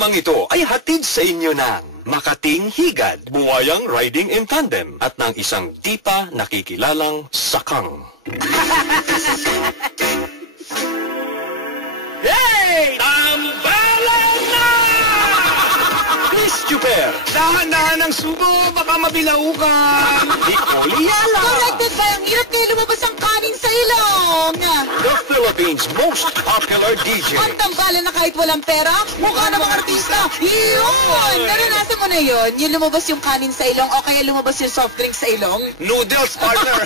Programang ito ay hatid sa inyo ng Makating Higad, buwayang riding in tandem at ng isang di pa nakikilalang sakang. Hey! Tambalan na! Miss Chuper! Dahan-dahan ang subo, baka mabilaw ka. Nicole Yala! Corrected ba ang hirap kayo lumabas ang kanin sa ilong? The Philippines' most popular DJ. Ang tambalan na kahit walang pera, mukha na mga artista. Yun! Naranasan mo na yun? Yung lumabas yung kanin sa ilong o kaya lumabas yung soft drink sa ilong? Noodles, partner.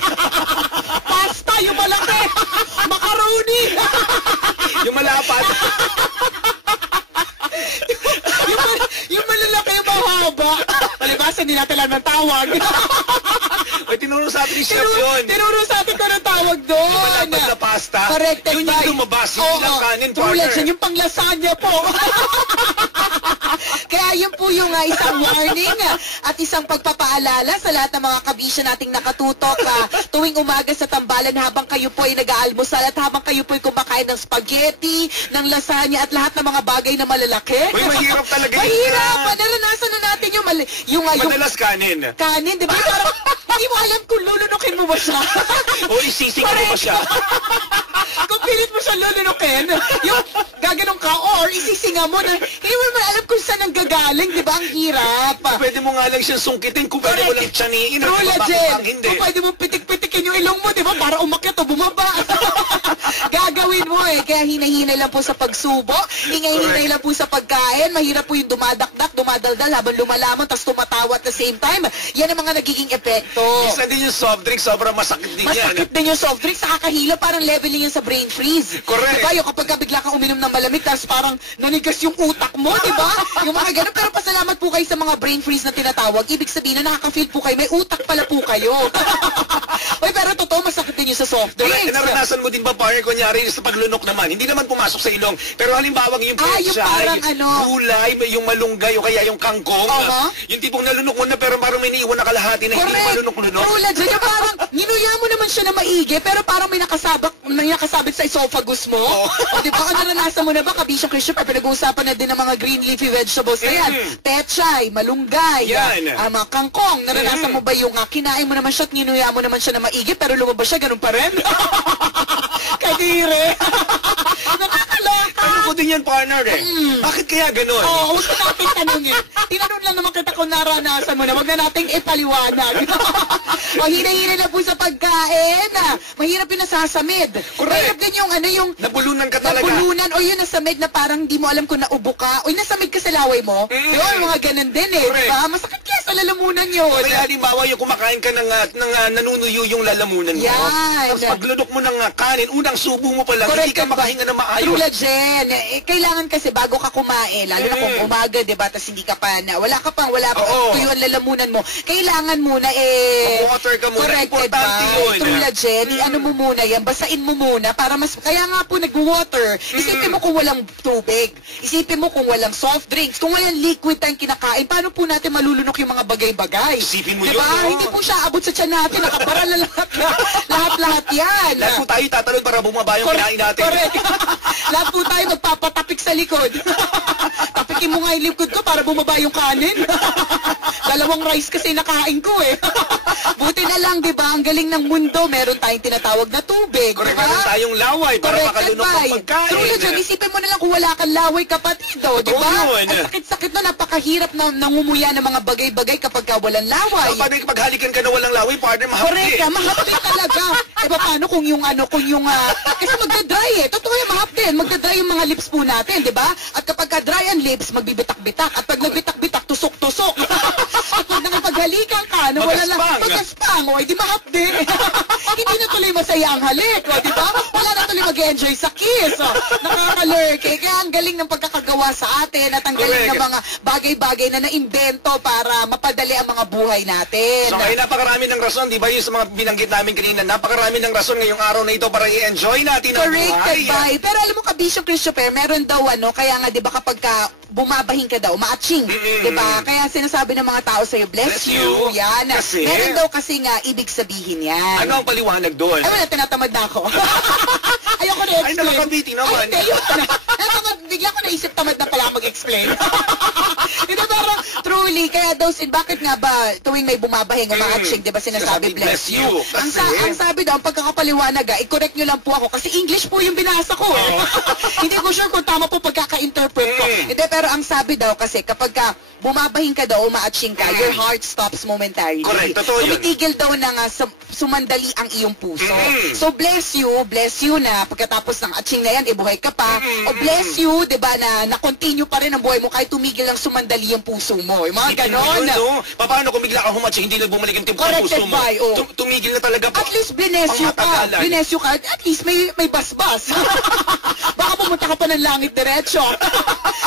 Pasta, yung malaki! Macaroni! Yung malapat. yung malalaki, yung mahaba. Palibasan, hindi natin alam ng tawag. May tinuro sa atin ni Chef yun. Tinuro sa atin ko ng tawag doon. Yung malapat na pasta. Corrected yun by... yung lumabas. Yung ilang kanin, partner. Tulad siya, yung panglasanya po. Kaya yun po yung isang warning at isang pagpapaalala sa lahat ng mga kabisya nating nakatutok tuwing umaga sa tambalan habang kayo po ay nag-aalmusal at habang kayo po ay kumakain ng spaghetti, ng lasagna at lahat ng mga bagay na malalaki. Uy, mahirap talaga yun. Mahirap! Naranasan na natin yung madalas kanin. Kanin, di ba? Parang hindi mo alam kung lulunukin mo ba siya. O isising mo ba siya? Kung pilit mo siya lulunukin, yung gaganong ka or isisinga mo na hindi mo naman alam kung saan ang gagaling, di ba? Ang hirap. Pwede mo nga lang siyang sungkitin kung pwede mo lang tiyaniin. True, legend. Hindi. Kung pwede mo pitik-pitikin yung ilong mo, di ba? Para umakyat o bumaba. Gagawin mo eh. Kaya hinahinay lang po sa pagsubo. Hinay-hinay lang po sa pagkain. Mahirap po yung dumadakdak, dumadaldal habang lumalaman, tapos tumatawa at the same time. Yan ang mga nagiging epekto. Minsan din yung soft drink, sobrang masakit din yan. Masakit din yung soft drink. Nakakahila, parang leveling yan sa brain freeze. Correct. Diba? Yung kapag bigla kang uminom ng malamig, tapos parang nanigas yung utak mo, di ba? Yung mga ganun. Pero pasalamat po kayo sa mga brain freeze na tinatawag. Ibig sabihin na nakaka-feel po kayo, may utak pala po kayo. Oy, pero totoo, masakit din yung sa soft drinks. Naranasan mo din ba, partner, kunyari sa paglunok naman, hindi naman pumasok sa ilong, pero halimbawa yung yung parang gulay, yung malunggay, o kaya yung kangkong, yung tipong nalunok mo na, pero parang may niiwan na kalahati na hindi malunok-lunok. Tulad dyan, yung parang, ninuya mo naman siya na maigi, pero parang may nakasabit sa esophagus mo. O, di ba, naranasan mo na ba, Kabisyo Christopher, pinag-uusapan na din ng mga green leafy vegetables na yan. Pechay, malunggay, mga kangkong. Naranasan mo ba yung kinain mo naman siya at ninuya mo naman siya na maigi, pero lumabas siya, ganun pa rin? Kadire! Nakakaloka! Ano ko din yan, partner eh. Bakit kaya ganun? Oo, huwag na natin tanungin. Tinanong lang naman kita kung naranasan mo na. Huwag na nating ipaliwanag. O, hinay-hinay na po sa pagkain. Mahirap yung nasasamid. Mahirap din yung nabulunan ka talaga. Nabulunan o yung nasamid na parang hindi mo alam kung naubo ka. O yung nasamid ka sa laway mo. Yun, mga ganun din eh. Diba? Masakit kaya sa lalamunan yun. O kaya halimbawa yung kumakain ka ng nanunuyo yung lalamunan mo. Yan. Tapos paglunok mo ng kanin, unang subo mo pa lang, hindi ka makahinga na maayos. True, Jen. Kailangan kasi bago ka kumain, lalo na kung umaga, diba? Tapos hindi ka pa wala pa tuyo ang lalamunan mo. Kailangan muna water ka muna. Importante yun. True, Jen. Ano mo muna yan, basain mo muna para mas, kaya nga po nag-water. Isipin mo kung walang tubig. Isipin mo kung walang soft drinks. Kung walang liquid tayong kinakain, paano po natin malulunok yung mga bagay-bagay? Isipin mo diba? yun. Hindi po siya abot sa tiyan natin. Nakabara na lahat yan. Lahat po tayo tatalon para bumaba yung kinain natin. Correct. Lahat po tayo magpapatapik sa likod. Tapikin mo nga yung likod ko para bumaba yung kanin. Dalawang rice kasi nakain ko eh. Buti na lang, di ba? Ang galing ng mundo. Meron tayong tinatawag na tubig. Correct, meron tayong laway para makalunok ng pagkain. True, John, isipin mo na lang kung wala kang laway, kapatid, di ba? Ang sakit-sakit na, napakahirap na nangumuya ng mga bagay-bagay kapag walang laway. Kapag paghalikan ka na walang laway, partner, mahapdi. Correct, mahapdi talaga. E paano kung kasi magdadry eh. Totoo yung mahapdi. Magdadry yung mga lips po natin, di ba? At kapag ka-dry ang lips, magbibitak-bitak. At pag nagbitak-bitak, tusok-tusok. At pag nakipaghalikan ka, magaspang. O, di mahapdi. Hindi na tuloy masaya ang halik. O, di ba? Wala na tuloy mag-enjoy sa kiss. O, nakakalurk. Kaya ang galing ng pagkakagawa sa atin at ang galing ng mga bagay-bagay na naimbento para mapadali ang mga buhay natin. So, kaya napakarami ng rason, di ba? Yung sa mga binanggit namin kanina, napakarami ng rason ngayong araw na ito para i-enjoy natin ang buhay. Correct, pero alam mo, Kabisyo Christopher, meron daw kaya nga, di ba, kapag bumabahin ka daw, maaching, di ba? Kaya sinasabi ng mga tao sa'yo, bless you. Yan. Kasi? Meron daw kasi nga ibig sabihin yan. Ano ang paliwanag doon? Ay, wala, tinatamad na ako. Ayoko na-explain. Ay, nakakabiti naman. Ay, hindi, yun na. Bigla ko naisip tamad na pala mag-explain. Hindi, pero truly, kaya daw bakit nga ba tuwing may bumabahing o mga-ching, di ba sinasabi, bless you. Ang sabi daw, ang pagkakapaliwanag, i-correct nyo lang po ako, kasi English po yung binasa ko. Hindi ko sure kung tama po pagkaka-interpret ko. Hindi, pero ang sabi daw kasi, kapag bumabahing ka daw o ma-ching ka, your heart stops momentarily. Correct, totoo yun. Tumitigil daw na nga sumandali ang iyong puso. So bless you na pagkatapos ng atching na yan, ibuhay ka pa. O bless you, di ba, na continue pa rin ang buhay mo kahit tumigil ang sumandali yung puso mo. Yung mga ganon. Paano kung bigla kang humatching, hindi na bumalik yung puso mo? Corrected by, Tumigil na talaga po. At least bless you ka. Bless you ka. At least may basbas. Baka pumunta ka pa ng langit diretso.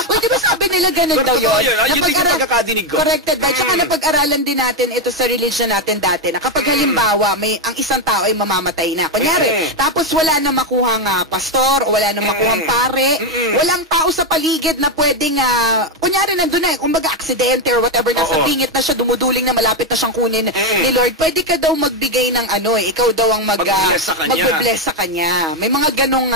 Well, di ba sabi nila ganun daw yun? Yun din yung pagkakadinig ko. Corrected by. Tsaka napag-aralan din natin ito sa religion natin dati na kapag halimbawa ang isang tao ay mamamatay na. Kunyari, tapos wala na makuhang pastor o wala na makuhang pare, walang tao sa paligid na pwedeng, kunyari nandun na, kumbaga aksidente or whatever, nasa bingit na siya, dumuduling na malapit na siyang kunin ni Lord, pwede ka daw magbigay ng ikaw daw ang mag-bless sa kanya. May mga ganong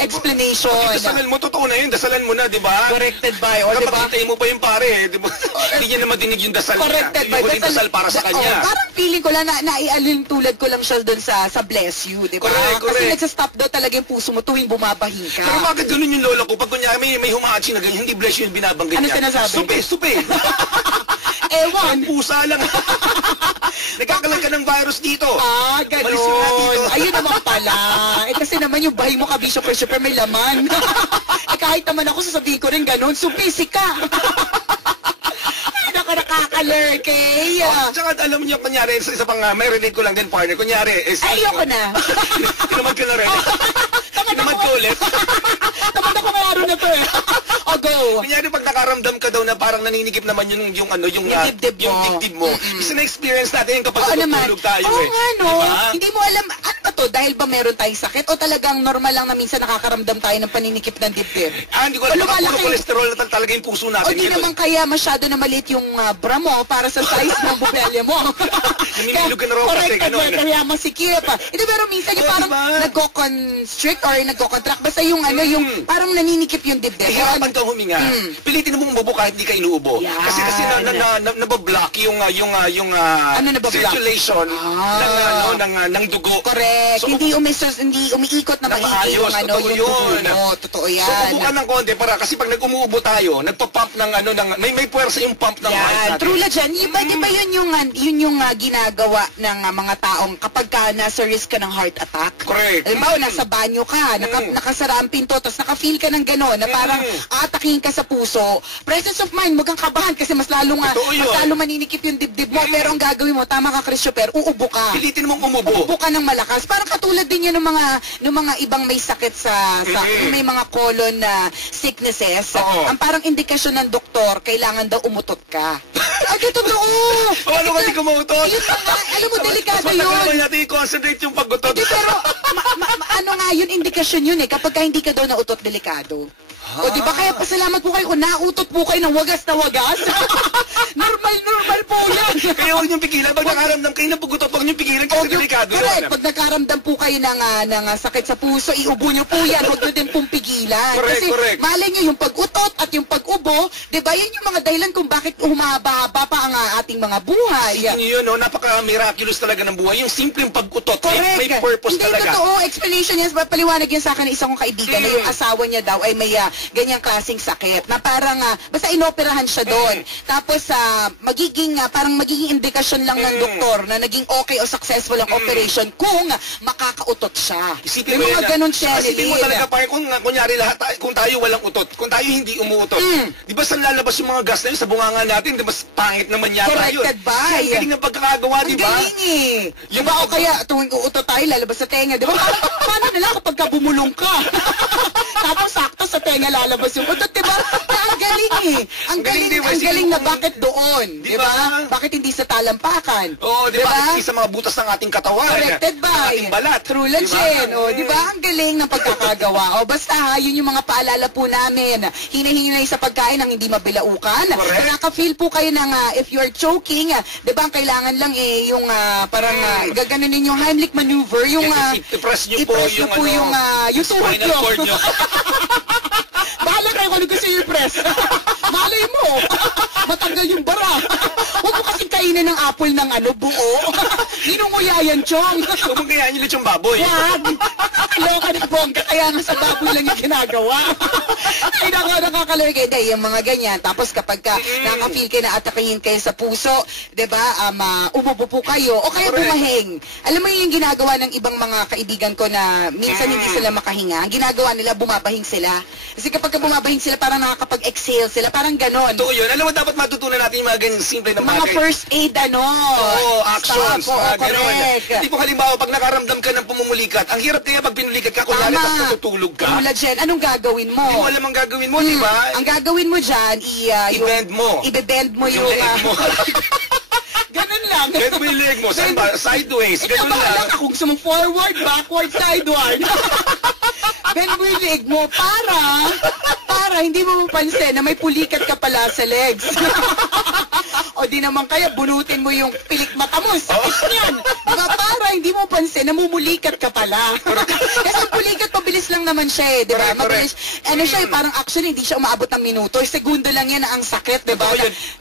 explanation. Dasalan mo, totoo na yun, dasalan mo na, di ba? Corrected by, o di ba? Kapag hintay mo pa yung pare, di ba? Hindi niya na madinig yung dasal niya. Corrected by, dasal para sa kanya. Parang feeling ko lang, naialin tulad ko lang siya doon sa bless you, di ba? Kasi nagsastop daw talaga yung puso mo tuwing bumabahing ka. Pero bakit ganun yung lola ko? Pag kunyari may humaatsi na ganyan, hindi bless you yung binabanggit niya. Ano sinasabi? Supe. Ewan. Pusa lang. Nagkakalag ka ng virus dito. Ganun. Malis yung dito. Ayun naman pala. Kasi naman yung bahay mo kabisyo pero may laman. Kahit naman ako sasabihin ko rin ganun, supisi ka. Nakaka-alert eh. Tsaka alam niyo, kunyari, isa pang may relate ko lang din, partner. Kunyari, ayoko na. Tinamad ka na rin. Tinamad ka ulit. Tamad ako may araw na to eh. O go. Kunyari, pag nakaramdam ka daw na parang naninikip naman yung dibdib mo. Isa na experience natin yung kapag tutulog tayo eh. Oo nga no. Hindi mo alam, ano ba to? Dahil ba meron tayong sakit? O talagang normal lang na minsan nakakaramdam tayo ng paninikip ng dibdib? Hindi ko alam. Puro kolesterol na talaga yung puso natin. O di naman kaya masyado na maliit yung bra mo para sa size ng bubelya mo. Naninilog ka na raw kasi gano'n. Kaya masikip. Hindi, pero minsan yung parang nagko-constrict or nagko-contract. Basta yung parang naninikip yung dibdib. Hirapan kang huminga. Pilitin mo umubo kahit hindi ka inuubo. Kasi nabablock yung circulation ng dugo. Correct. So, hindi umiikot na maigi yung dugo. Totoo yan. So, upo ka ng konti para kasi pag nag-umuubo tayo, nagpa-pump ng may puwersa yung pump ng heart natin. True lang dyan. Di ba yun yung ginagawa ng mga taong kapag ka nasa risk ka ng heart attack? Correct. Halimbawa, nasa banyo ka, nakasara ang pinto, tapos naka-feel ka ng gano'n, na parang aatakin ka sa puso. Presence of mind, huwag kang kabahan kasi mas lalo maninikip yung dibdib mo. Pero ang gagawin mo, tama ka, Christopher, uubo ka. Pilitin mong umubo. Uubo ka ng malakas. Parang katulad din yun ng mga ibang may sakit sa may mga colon na sicknesses. Ang parang indikasyon ng doktor, kailangan daw umutot ka. Ay, totoo! Ano kasi kumutot? Alam mo, delikado yun. Matagal naman natin i-concentrate yung pag-utot. Pero, ano nga yun, indikasyon yun eh. Kapag hindi ka daw nautot, delikado. O di ba kaya pasalamat po kayo kung nautot po kayo ng wagas na wagas? normal po yan. Kaya huwag niyong pigilan. Pag nakaramdam kayo ng pag-utot, huwag niyong pigilan kasi delikado. Correct. Pag nakaramdam po kayo ng sakit sa puso, iubo niyo po yan. Huwag niyo din pong pigilan. Kasi malay niyo yung pag-utot at yung pag-ubo, di ba yan yung mga dahilan kung bakit humaba-haba pa ang ating mga buhay. Sige niyo yun, napaka-miraculous talaga ng buhay. Yung simpleng pag-utot, may purpose talaga. Hindi totoo. Explanation yan. Paliwanag yan sa akin ng isang kong kaibigan na yung asawa niya daw ay may ganyang klaseng sakit na parang basta inoperahan siya doon. Tapos magiging indikasyon lang ng doktor na naging okay o successful ang operation kung makakautot siya. Isipin mo mga ganun siya. Isipin mo talaga parang kunyari lahat kung tayo walang utot, kung tayo hindi umuutot. Di ba saan lalabas yung mga gas na yun sa bunganga natin? Di ba pangit naman yata yun? Corrected by. Ang galing ng pagkakagawa, di ba? Ang galing eh. Diba o kaya tuwing uutot tayo lalabas sa tenga, di ba? Paano nila kapag bumulong ka? Tapos sakto sa tenga lalabas yung utot, di ba? Ang galing eh. Ang galing na bakit doon? Di ba? Bakit hindi sa talampakan? Oo, di ba? Hindi sa mga butas ng ating katawan. Corrected by. Ng ating balat. True legend. O, di ba? Ang galing ng pagkakagawa. O, basta ha, yun yung mga paalala po namin. Hinahinay sa pagkain ng hindi mabilaukan. Correct. Nakaka-feel po kayo ng, if you're choking, di ba, ang kailangan lang yung parang gaganunin yung Heimlich maneuver, yung i-press nyo po i-press nyo po yung tuhod spinal nyo. cord nyo. Bahala kayo kung ano gusto yung i-press. Malay mo, matanggal yung bara. Huwag mo kasing kainin ng apple ng buo. Ninunguya yan, Chong. Huwag mong kayaan yung lechong baboy. Wag! Loka ni Bongga, kaya nga sa baboy lang yung ginagawa. Ay, nakakalagay. Hindi, yung mga ganyan. Tapos kapag nakaka-feel kayo na atakihin kayo sa puso, diba, umubo po kayo, o kaya bumahing. Alam mo yung ginagawa ng ibang mga kaibigan ko na minsan hindi sila makahinga, ang ginagawa nila, bumabahing sila. Kasi kapag bumabahing sila, parang nakakapag-exhale sila, parang ganon. Totoo yun. Alam mo, dapat matutunan natin yung mga ganyan simple na Mga first aid, Oo, actions. Oo, mga ganon. correct. Hindi po halimbawa, pag nakaramdam ka ng pumumulikat, ang hirap kaya pag pinulikat ka, kunyari, tapos natutulog ka. Tulad dyan, anong gagawin mo? Hindi mo alam ang gagawin mo, di ba? Ang gagawin mo dyan, I-bend mo. I-bend mo yung... leg mo. Ganun lang. Bend mo yung leg mo. Saan ba? Sideways. Ganun lang. Kung gusto mo forward, backward, sideward. Bend mo yung leg mo para hindi mo mapansin na may pulikat ka pala sa legs. O di naman kaya, bunutin mo yung pilik mata mo. Sakit niyan. Diba? Para hindi mo pansin, namumulikat ka pala. Kasi ang pulikat, mabilis lang naman siya eh. Diba? Correct, Mabilis. Ano siya eh, parang actually, hindi siya umaabot ng minuto. Segundo lang yan na ang sakit, diba?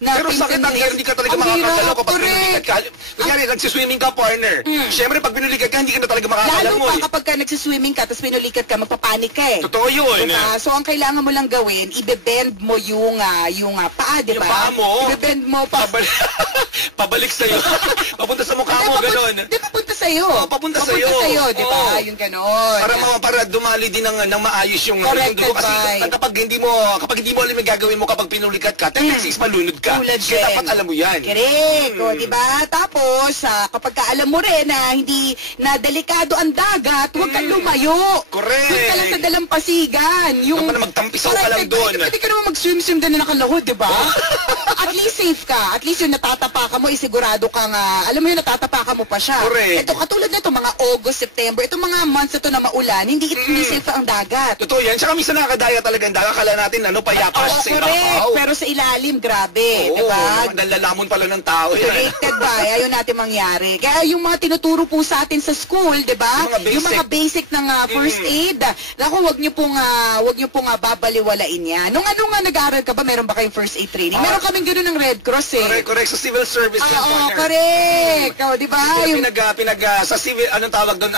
Pero sakit ang hirap, hindi ka talaga makakagalaw kapag pinulikat ka. Kunyari, nagsiswimming ka, partner. Siyempre, pag pinulikat ka, hindi ka na talaga makakagalaw mo. Lalo pa kapag ka nagsiswimming ka, tapos pinulikat ka, magpapanik ka eh. Totoo yun. Diba? So, ang kailangan mo lang gawin, i-bend mo yung paa, diba? Yung paa mo? I-bend mo pa. Pabalik sa'yo. Papunta sa mukha mo, gano'n. Di papunta sa'yo. Oo, papunta sa'yo. Papunta sa'yo, di ba? Oo. Yung gano'n. Para dumali din ng maayos yung dugo. Kasi kapag hindi mo alam yung gagawin mo kapag pinulikat ka, tendencies malunod ka. Tulad Kaya yan. dapat alam mo yan. Correct. O, di ba? Tapos, kapag ka alam mo rin na hindi na delikado ang dagat, huwag kang lumayo. Correct. Doon ka lang sa dalampasigan. Yung Dapat na magtampisaw ka lang doon. Hindi ka naman mag-swim-swim din na nakalahod, di ba? At least safe ka. At least yung natatapakan mo, isigurado kang, alam mo yung natatapakan mo pa siya. Correct. Ito, katulad nito, mga August, September, itong mga months ito na maulan, hindi safe ang dagat. Totoo yan. Tsaka minsan nakakadaya talaga ang dagat. Akala natin, payapa Oo, sa correct. ibabaw. Pero sa ilalim, grabe. Oo, Diba? nalalamon pala ng tao yan. Connected ba? Ayaw natin mangyari. Kaya yung mga tinuturo po sa atin sa school, di ba? Yung mga basic ng first aid. Naku, wag niyo pong babaliwalain yan. Nung nag-aaral ka ba, meron ba kayong first aid training? Meron kaming gano'n ng Red Cross eh. Correct. Sa civil service yan, Oo, partner. correct. O, di ba? Sa civil, anong tawag doon?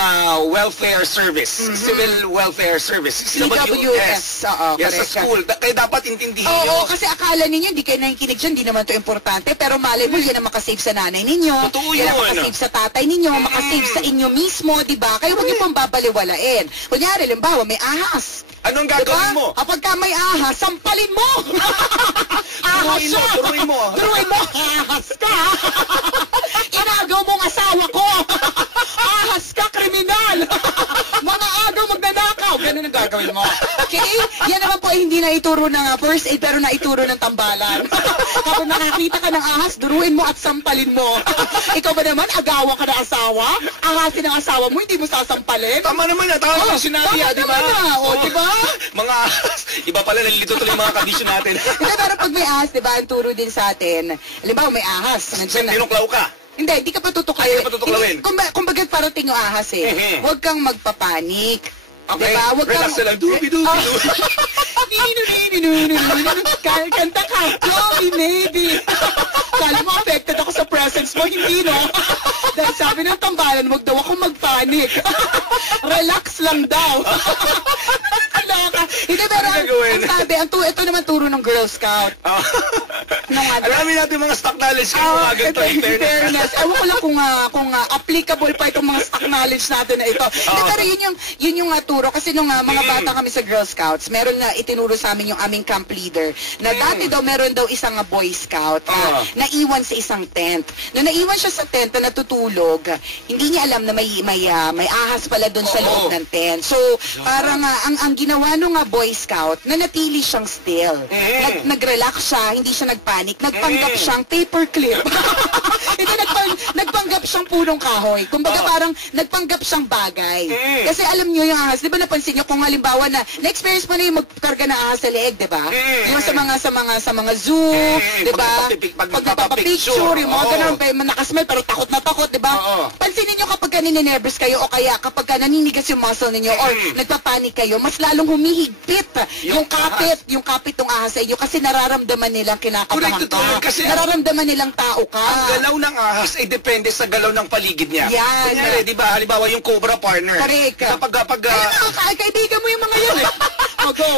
Welfare service. Civil welfare service. CWS. Oo, Yes, sa correct. school. Kaya dapat intindihin Oo, nyo. kasi akala ninyo, hindi kayo nakikinig dyan, hindi naman to importante. Pero malay mo, yan ang makasave sa nanay ninyo. Totoo Yan ang yun. makasave sa tatay ninyo, makasave sa inyo mismo, di ba? Kaya huwag niyo pong babaliwalain. Kunyari, limbawa, may ahas. Anong gagawin mo? Kapag ka may ahas, sampalin mo! Ahas siya! Turuin mo. Turuin mo! Ahas ka! Inagaw mong asawa ko! Ahas ka, kriminal! Mga agaw magnanakaw! Ganun ang gagawin mo. Okay? Yan naman po ay hindi na ituro ng first aid, pero na ituro ng tambalan. Kapag nakakita ka ng ahas, duruin mo at sampalin mo. Ikaw ba naman, agawa ka ng asawa? Ahasin ng asawa mo, hindi mo sasampalin? Tama naman na. Tama yung sinabi, tama di ba? naman na. O, di ba? Mga iba pala, nalilito tuloy yung mga kondisyon natin. Hindi, pero pag may ahas, di ba, ang turo din sa atin, halimbawa may ahas. Tinuklaw ka. Hindi ka pa tutuklawin. Hindi ka pa tutuklawin. Kumbaga parang tingo ahas eh. Huwag kang magpapanik. Okay, diba? Huwag relax kang... na lang. Dubi-dubi. Kanta ka. Chloe, maybe. Kala mo affected ako sa presence mo, hindi no? Dahil sabi ng tambalan, huwag daw ako magpanik. Relax lang daw. Hindi, pero ang sabi, ito naman turo ng Girl Scout. Alamin natin mga stock knowledge kung mga ganito. Fairness. Ewan ko lang kung applicable pa itong mga stock knowledge natin na ito. Hindi, pero yun yung turo. Kasi nung mga bata kami sa Girl Scouts, meron na itinuro sa amin yung aming camp leader na dati daw meron daw isang Boy Scout na naiwan sa isang tent. Nung naiwan siya sa tent na natutulog, hindi niya alam na may ahas pala doon sa loob ng tent. So, parang ang ginawa nung Boy Scout, nanatili siyang still. Nag-relax siya, hindi siya nagpanik. Nagpanggap siyang paperclip. Hindi, nagpanggap siyang punong kahoy. Kumbaga parang nagpanggap siyang bagay. Kasi alam niyo yung ahas, di ba napansin niyo kung halimbawa na na-experience mo na yung magkarga ng ahas sa leeg, di ba? Yung sa mga zoo, di ba? Pag nagpapapicture, yung mga ganun, nakasmile pero takot na takot, di ba? Pansinin niyo kapag nininervous kayo o kaya kapag naninigas yung muscle ninyo or nagpapanik kayo, mas lalong humihigpit yung kapit ng ahas sa inyo kasi nararamdaman nilang kinakabahan ka. Nararamdaman nilang tao ka. Ang galaw ng ahas ay depende sa galaw ng paligid niya. Yan. Kunyari, di ba? Halimbawa yung cobra partner. Correct. Kaibigan mo yung mga yan eh. Go.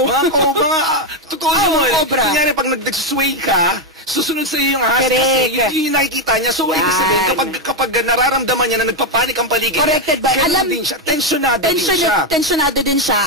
Totoo yun. Cobra. Kunyari, pag nag-sway ka, susunod sa iyo yung ahas Correct. kasi yun yung nakikita niya. So, ibig sabihin, kapag nararamdaman niya na nagpapanik ang paligid Corrected ba? ganun din siya. Tensionado din siya.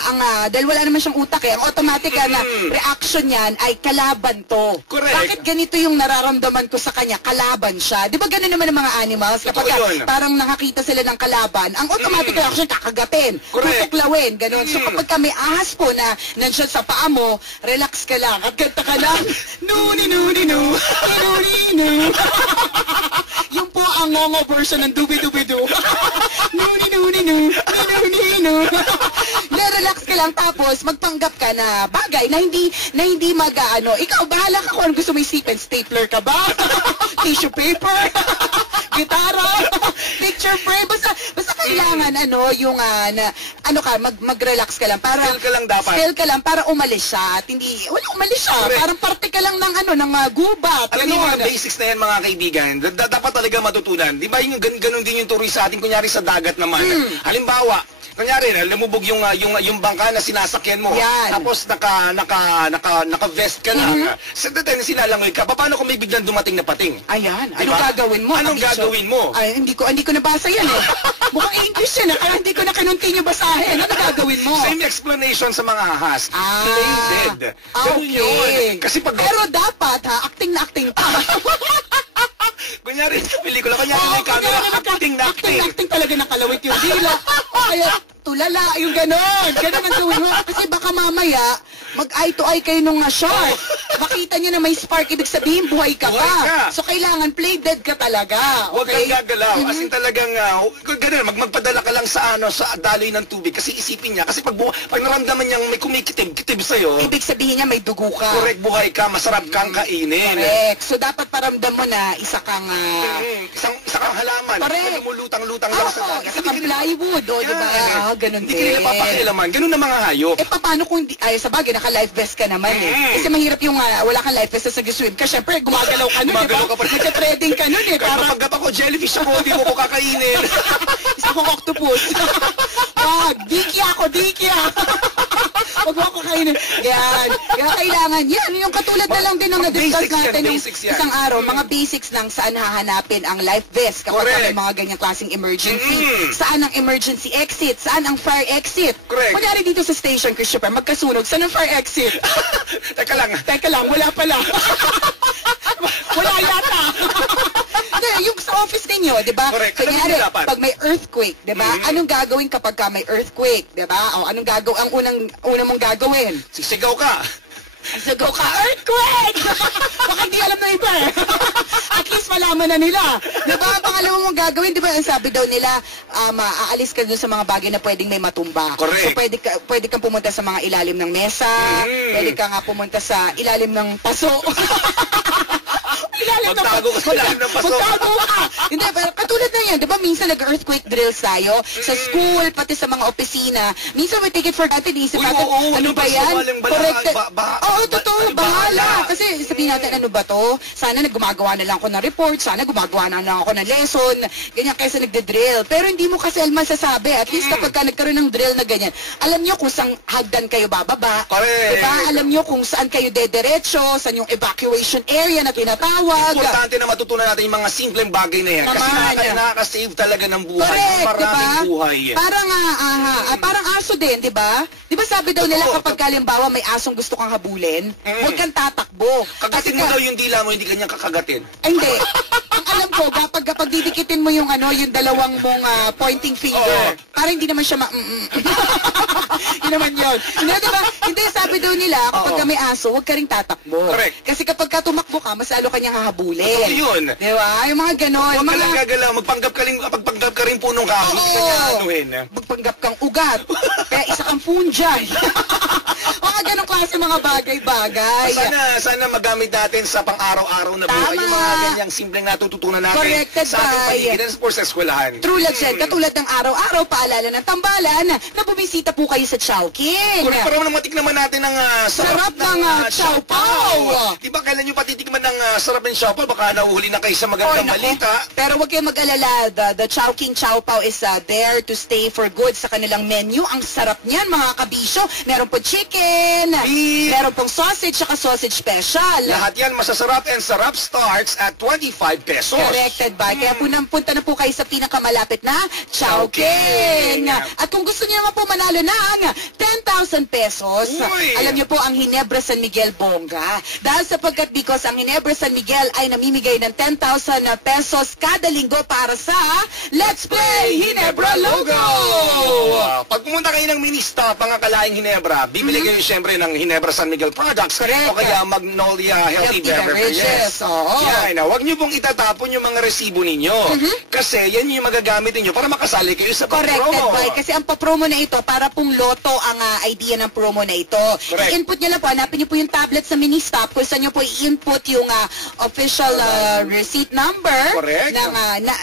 Dahil wala naman siyang utak eh. Ang automatic na reaction niyan ay kalaban to. Correct. Bakit ganito yung nararamdaman ko sa kanya? Kalaban siya. Di ba ganun naman ang mga animals? Kapag parang nakakita sila ng kalaban, ang automatic reaction kakagatin, tutuklawin, ganun. So kapag may ahas po na nandiyan sa paa mo, relax ka lang at kanta ka lang, nuni-nuni-nu. Yung po ang ngongo version ng dubi-dubi-du. Nuni-nuni-nu. Nuni-nuni-nu. Relax ka lang tapos magpanggap ka na bagay na hindi mag-ano. Ikaw, bahala ka kung gusto mo isipin. Stapler ka ba? Tissue paper? Gitara? Picture frame? Basta kailangan yung mag-relax ka lang. Para, Still ka lang dapat. Still ka lang para umalis siya. At wala umalis siya. Correct. Parang parte ka lang ng gubat. Alam niyo yung mga basics na yan, mga kaibigan, dapat talaga matutunan. Di ba yung ganun din yung tuloy sa atin, kunyari sa dagat naman. Halimbawa, kunyari, lumubog yung bangka na sinasakyan mo. Yan. Tapos naka-vest ka lang. Sa dati sinalangoy ka. Paano kung may biglang dumating na pating? Ayan. Diba? Anong gagawin mo? Anong gagawin mo? Ay, hindi ko nabasa yan eh. Mukhang English yan eh. Kaya hindi ko na kinuntinyo basahin. Ano gagawin mo? Same explanation sa mga ahas. Play dead. Ganun yun. Kasi pag... Pero dapat acting na acting pa. Kunyari sa pelikula, kunyari may camera, acting na acting. Acting talaga nakalawit yung dila. O kaya tulala, yung ganon. Ganon ang gawin mo. Kasi baka mamaya, mag-eye to eye kayo nung shark. Makita nyo na may spark, ibig sabihin buhay ka Buhay ka. pa. So kailangan play dead ka talaga. Huwag kang Okay? gagalaw. As in talagang, ganun, magpadala ka lang sa daloy ng tubig. Kasi isipin niya, kasi pag naramdaman niyang may kumikitib sa'yo, Ibig sabihin niya may dugo ka. correct, buhay ka, masarap kang kainin. Correct. So dapat paramdam mo na isa kang Isa kang halaman. Correct. Lumulutang-lutang lang sa dagat. isa kang plywood, o diba? Ganun Hindi din. ka nila papakialaman. Ganun ang mga hayop. Paano kung sa bagay, naka-life vest ka naman eh. Kasi mahirap yung wala kang life vest sa nag-swim ka. Syempre, gumagalaw ka nun, Gumagalaw diba? ka pa rin. Nagka-threading ka nun eh. Kaya Parang kapag ako jellyfish ako, hindi mo ko kakainin. isa kong octopus. Dikya. Huwag mo ako kainin. Yan. Kaya kailangan. Yan, yung katulad na lang din ng na-discuss basics yan, natin yung basics yan. isang araw. Mga basics ng saan hahanapin ang life vest kapag Correct. may mga ganyang klaseng emergency. Saan ang emergency exit? Saan ang fire exit? Correct. Kunyari dito sa station, Christopher, magkasunog. Saan ang fire exit? Teka lang. Wala pala. Wala yata. Yung sa office ninyo, di ba? Correct. Kunyari, Ano dapat? pag may earthquake, di ba? Anong gagawin kapag may earthquake, di ba? O anong ang unang mong gagawin? Sisigaw ka. Sigaw ka, earthquake! Baka hindi alam na iba eh. At least malaman na nila. Di ba? Pangalawa mong gagawin, di ba? Ang sabi daw nila, aalis ka dun sa mga bagay na pwedeng may matumba. Correct. So pwede kang pumunta sa mga ilalim ng mesa, pwede ka nga pumunta sa ilalim ng paso. Magtago ka sa ilalim ng paso. Magtago ka! Hindi, pero katulad na yan, di ba minsan nag-earthquake drills tayo? Sa school, pati sa mga opisina. Minsan we take it for granted, isip natin, ano ba yan? Corrected. Oo, totoo, bahala. Kasi sabihin natin, ano ba to? Sana gumagawa na lang ako ng report, sana gumagawa na lang ako ng lesson, ganyan kaysa nagde-drill. Pero hindi mo kasi masasabi. At least kapag ka nagkaroon ng drill na ganyan, alam nyo kung saan hagdan kayo bababa. Correct. Diba? Alam nyo kung saan kayo dederecho, saan yung evacuation area na tinatawag. Importante na matutunan natin yung mga simpleng bagay na yan. Kasi nakaka-save talaga ng buhay. Correct, Maraming diba? buhay. Parang aso din, di ba? Di ba sabi daw nila kapag halimbawa may asong gusto kang habulin, huwag kang tatakbo. Kagatin mo daw yung dila mo, hindi kanyang kakagatin. Ay, hindi. Ang alam ko, kapag didikitin mo yung yung dalawang mong pointing finger, para hindi naman siya Yun naman yun. Hindi, diba? Hindi, sabi daw nila, kapag ka may aso, huwag ka rin tatakbo. Correct. Kasi kapag ka tumakbo ka, mas lalo kanyang hahabulin. Totoo yun. Diba? Yung mga ganon. Huwag ka Mga... lang gagalaw, magpanggap ka rin punong kahoy. Hindi ka niya anuhin. Magpanggap kang ugat. Kaya isa kang fungi. Mga ganong klase mga bagay-bagay. Sana magamit natin sa pang-araw-araw na buhay. Tama. Yung mga ganyang simpleng natututunan natin Corrected sa ating by- paligid and sa eskwelahan. True lang, Jen. Katulad ng araw-araw, paalala ng tambalan na bumisita po kayo sa Chowking. Correct, para naman matiknaman natin ang Sarap ng Chow Pao. Di ba kailan nyo patitikman ng sarap ng Chow Pao? Baka nahuhuli na kayo sa magandang Naku. balita. Pero huwag kayong mag-alala. The Chowking Chow Pao is there to stay for good sa kanilang menu. Ang sarap niyan, mga kabisyo. Meron po chicken, Beef. meron pong sausage, saka sausage special. Lahat yan masasarap and sarap starts at 25 pesos. Corrected by. Kaya punta na po kayo sa pinakamalapit na Chowking. At kung gusto niyo naman po manalo ng 10,000 pesos, Uy. alam niyo po ang Ginebra San Miguel Bongga. Dahil sapagkat because ang Ginebra San Miguel ay namimigay ng 10,000 pesos kada linggo para sa Let's Play Ginebra Logo! Pag pumunta kayo ng mini-stop, pangakalaing Ginebra, bibili kayo siyempre ng Ginebra San Miguel products Correct. o kaya Magnolia Healthy Beverages. Oo. Yan, huwag niyo pong itatapon yung mga resibo ninyo. Kasi yan yung magagamit ninyo para makasali kayo sa Corrected promo. by. Kasi ang pa-promo na ito, para pong loto ang idea ng promo na ito. Correct. I-input nyo lang po, hanapin nyo po yung tablet sa mini-stop kung saan nyo po i-input yung official receipt number. Correct.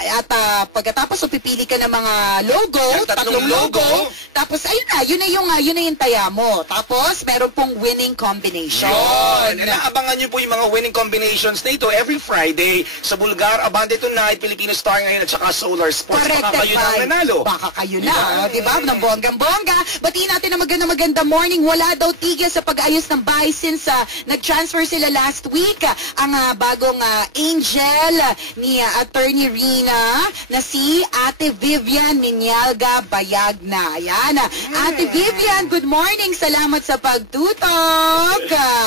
At pagkatapos, so, pipili ka ng mga logo, Yung tatlong logo. Tapos, ayun na yung taya mo. Tapos, meron pong winning combination. Yun. Naabangan niyo po yung mga winning combinations na ito every Friday sa Bulgar, Abante Tonight, Filipino Star ngayon at saka Solar Sports. Corrected Baka kayo na ang by. nanalo. Baka kayo na, di ba? Ng bonggang-bongga. Batiin natin na maganda morning. Wala daw tigil sa pag-ayos ng bahay since nag-transfer sila last week. Ang bagong angel ni Attorney Rina na si Ate Vivian Minyalga Bayagna. Ayan. Ate Vivian, good morning. Salamat sa pagtutok.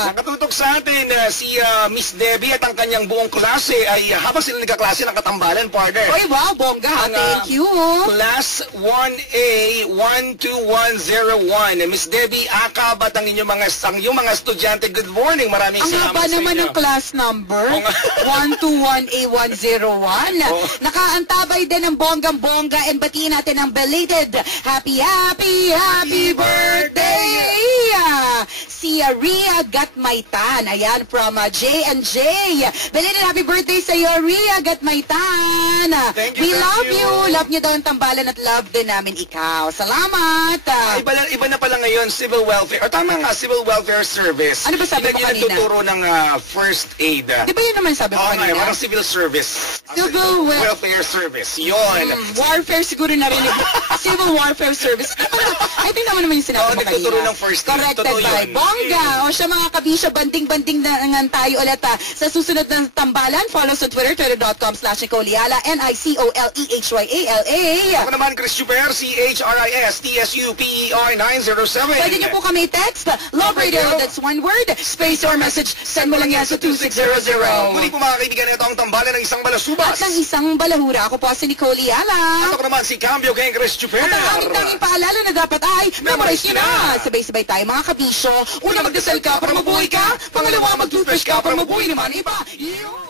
Nakatutok sa atin si Miss Debbie at ang kanyang buong klase ay habang sila nagkaklase ng katambalan, partner. Oy, wow, bongga. Ang, Thank you. Class 1A 12101. Miss Debbie Akab at ang inyong mga estudyante. Good morning. Maraming Ang salamat haba sa naman inyo. ng class number. Oo nga. 121A101. Oo. Nakaantabay din ng bonggang-bongga and batiin natin ang belated happy birthday! Si Ria Gatmaytan. Ayan, from J&J. Belated happy birthday sa iyo, Ria Gatmaytan. Thank you, We thank love you. you. Love niyo daw ang tambalan at love din namin ikaw. Salamat. Iba na pala ngayon, civil welfare. O tama nga, civil welfare service. Ano ba sabi mo Yun ang kanina? nagtuturo ng first aid. Di ba yun naman sabi mo Oo nga, kanina? parang civil service. Civil welfare service. Yun. Warfare siguro narinig. Civil Warfare Service. I think naman yung sinabi Oo, mo nagtuturo kanina. ng first aid. Corrected Totoo by yun. Bongga. O siya mga kabisya, banding-banding na nga tayo ulit sa susunod ng tambalan. Follow sa Twitter, twitter.com/Nicoliala, NICOLEHYALA. Ako naman, Chris Chuper, CHRISTSUPER 907. Pwede niyo po kami text. Love Radio, that's one word. Space or message. Send mo lang yan sa 2600. Muli po mga kaibigan, ito ang tambalan ng isang balasubas. At ng isang balahura. Ako po si Nicoliala. At ako naman si Cambio King Chris Chuper. At ang aming tanging paalala na dapat ay memorize nyo na. Sabay-sabay tayo mga kabisyo. Una magdasal ka para mabuhay ka. Pangalawa mag-toothbrush ka para mabuhay naman iba. Yun!